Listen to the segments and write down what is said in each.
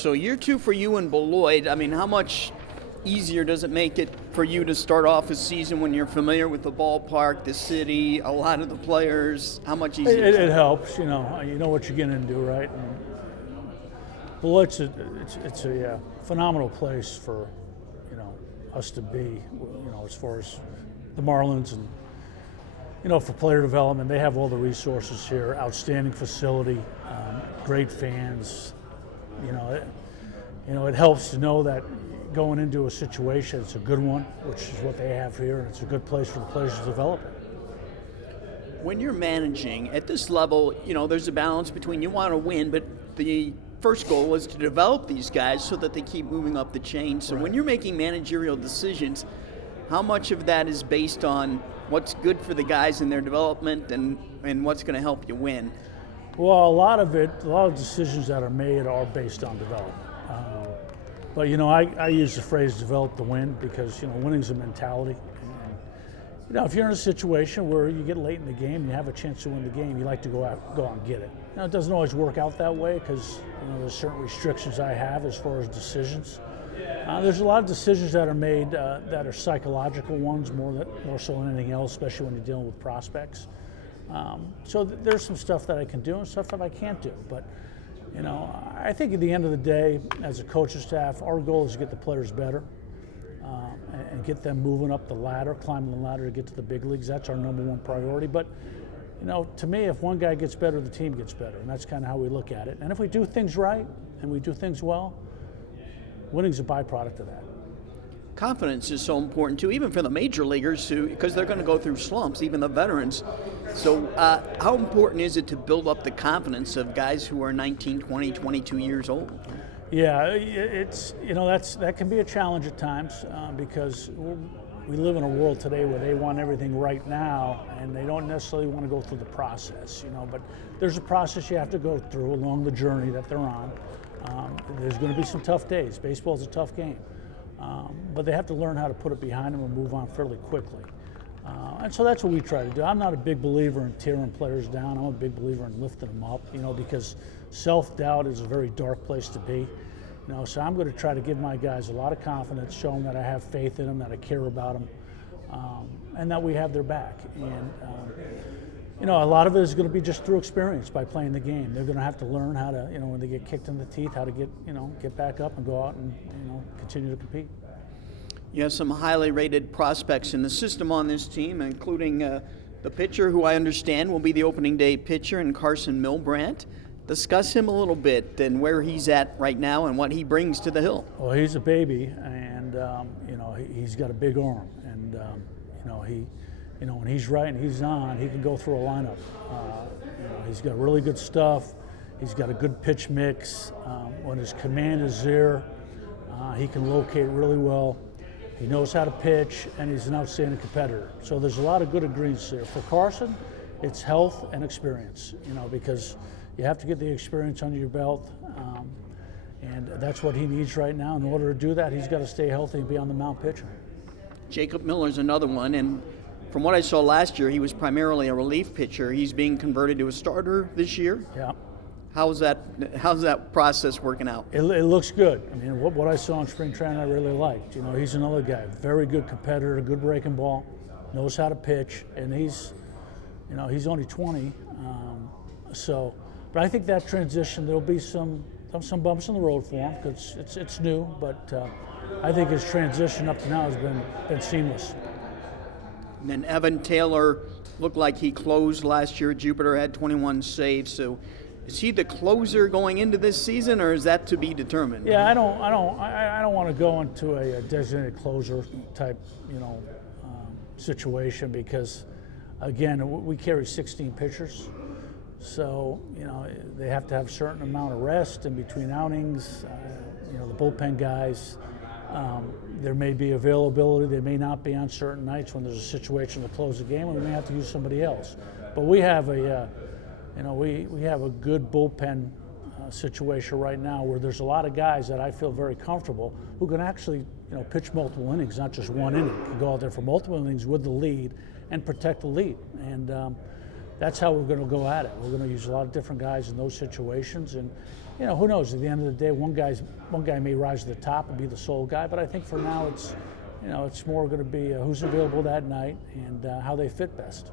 So year two for you in Beloit, I mean, how much easier does it make it for you to start off a season when you're familiar with the ballpark, the city, a lot of the players? How much easier? It helps, you know what you're getting into, right? And Beloit's it's a phenomenal place for us to be, as far as the Marlins and for player development. They have all the resources here, outstanding facility, great fans. It helps to know that going into a situation, it's a good one, which is what they have here, and it's a good place for the players to develop it. When you're managing at this level, there's a balance between you want to win, but the first goal is to develop these guys so that they keep moving up the chain. So when you're making managerial decisions, how much of that is based on what's good for the guys in their development and what's going to help you win? Well, a lot of decisions that are made are based on development. But I use the phrase "develop to win" because winning's a mentality. And, if you're in a situation where you get late in the game and you have a chance to win the game, you like to go out and get it. It doesn't always work out that way because there's certain restrictions I have as far as decisions. There's a lot of decisions that are made that are psychological ones more so than anything else, especially when you're dealing with prospects. So there's some stuff that I can do and stuff that I can't do. But, I think at the end of the day, as a coaching staff, our goal is to get the players better and get them moving up the ladder, climbing the ladder to get to the big leagues. That's our number one priority. But, to me, if one guy gets better, the team gets better. And that's kind of how we look at it. And if we do things right and we do things well, winning's a byproduct of that. Confidence is so important too, even for the major leaguers, because they're going to go through slumps, even the veterans. So how important is it to build up the confidence of guys who are 19, 20, 22 years old? Yeah, it's that can be a challenge at times because we live in a world today where they want everything right now, and they don't necessarily want to go through the process. But there's a process you have to go through along the journey that they're on. There's going to be some tough days. Baseball's a tough game. But they have to learn how to put it behind them and move on fairly quickly. And so that's what we try to do. I'm not a big believer in tearing players down. I'm a big believer in lifting them up, because self-doubt is a very dark place to be. So I'm going to try to give my guys a lot of confidence, show them that I have faith in them, that I care about them, and that we have their back. And a lot of it is going to be just through experience by playing the game. They're going to have to learn how to, when they get kicked in the teeth, how to get back up and go out and, continue to compete. You have some highly rated prospects in the system on this team, including the pitcher, who I understand will be the opening day pitcher, and Carson Milbrandt. Discuss him a little bit and where he's at right now and what he brings to the Hill. Well, he's a baby, and he's got a big arm, and when he's right and he's on, he can go through a lineup. He's got really good stuff. He's got a good pitch mix. When his command is there, he can locate really well. He knows how to pitch, and he's an outstanding competitor. So there's a lot of good ingredients there. For Carson, it's health and experience, because you have to get the experience under your belt, and that's what he needs right now. In order to do that, he's got to stay healthy and be on the mound pitching. Jacob Miller's another one, and from what I saw last year, he was primarily a relief pitcher. He's being converted to a starter this year. Yeah. How's that process working out? It looks good. I mean, what I saw in spring training, I really liked. He's another guy, very good competitor, good breaking ball, knows how to pitch, and he's only 20. But I think that transition, there'll be some bumps in the road for him because it's new. But I think his transition up to now has been seamless. And then Evan Taylor looked like he closed last year. Jupiter had 21 saves. So is he the closer going into this season, or is that to be determined? Yeah, I don't want to go into a designated closer type, situation because, again, we carry 16 pitchers, so they have to have a certain amount of rest in between outings. The bullpen guys. There may be availability. They may not be on certain nights when there's a situation to close the game, and we may have to use somebody else. But we have we have a good bullpen situation right now where there's a lot of guys that I feel very comfortable who can actually pitch multiple innings, not just one inning. Can go out there for multiple innings with the lead and protect the lead. And that's how we're going to go at it. We're going to use a lot of different guys in those situations, and who knows? At the end of the day, one guy may rise to the top and be the sole guy, but I think for now it's more going to be who's available that night and how they fit best.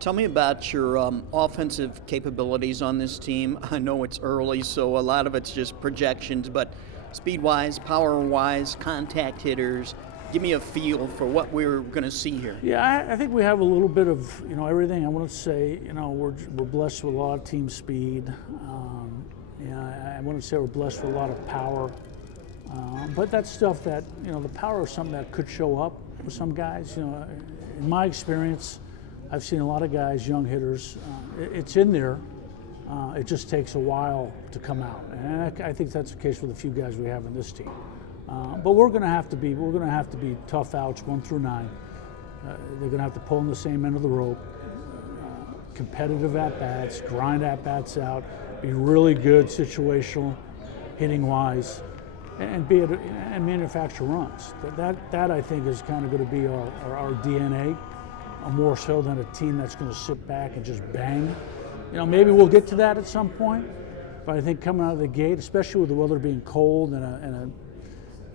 Tell me about your offensive capabilities on this team. I know it's early, so a lot of it's just projections, but speed-wise, power-wise, contact hitters, give me a feel for what we're going to see here. Yeah, I think we have a little bit of everything. I want to say we're blessed with a lot of team speed. I want to say we're blessed with a lot of power. But that's stuff that the power is something that could show up with some guys. In my experience, I've seen a lot of guys, young hitters. It's in there. It just takes a while to come out, and I think that's the case with a few guys we have in this team. But we're going to have to be tough outs 1 through 9. They're going to have to pull in the same end of the rope. Competitive at bats, grind at bats out, be really good situational, hitting wise, and manufacture runs. That I think is kind of going to be our DNA. More so than a team that's going to sit back and just bang. Maybe we'll get to that at some point, but I think coming out of the gate, especially with the weather being cold and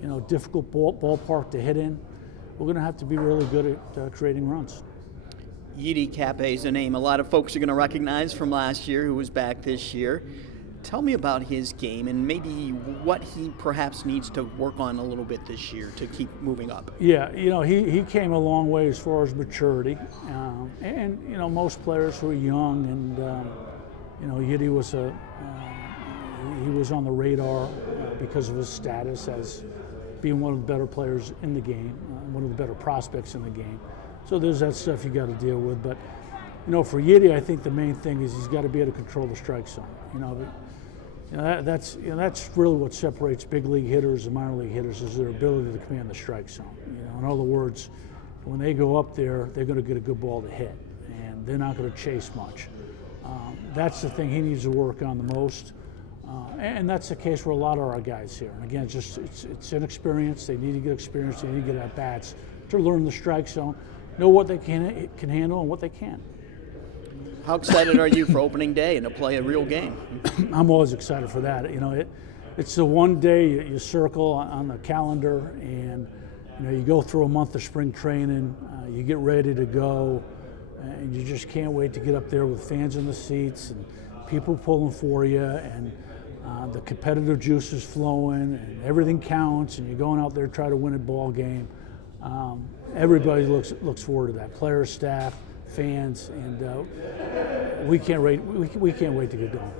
a difficult ballpark to hit in, we're going to have to be really good at creating runs. Yidi Cape is a name a lot of folks are going to recognize from last year, who was back this year. Tell me about his game and maybe what he perhaps needs to work on a little bit this year to keep moving up. Yeah, he came a long way as far as maturity, and most players who are young, and Yidi was he was on the radar because of his status as being one of the better players in the game, one of the better prospects in the game. So there's that stuff you got to deal with, but for Yidi, I think the main thing is he's got to be able to control the strike zone. That's really what separates big league hitters and minor league hitters is their ability to command the strike zone. In other words, when they go up there, they're going to get a good ball to hit, and they're not going to chase much. That's the thing he needs to work on the most, and that's the case for a lot of our guys here. And again, it's inexperience. They need to get experience. They need to get at bats to learn the strike zone, know what they can handle and what they can't. How excited are you for opening day and to play a real game? I'm always excited for that. It's the one day you circle on the calendar, and you go through a month of spring training. You get ready to go, and you just can't wait to get up there with fans in the seats and people pulling for you, and the competitive juice is flowing, and everything counts, and you're going out there to try to win a ball game. Everybody looks forward to that. Players, staff, fans, and we can't wait to get going.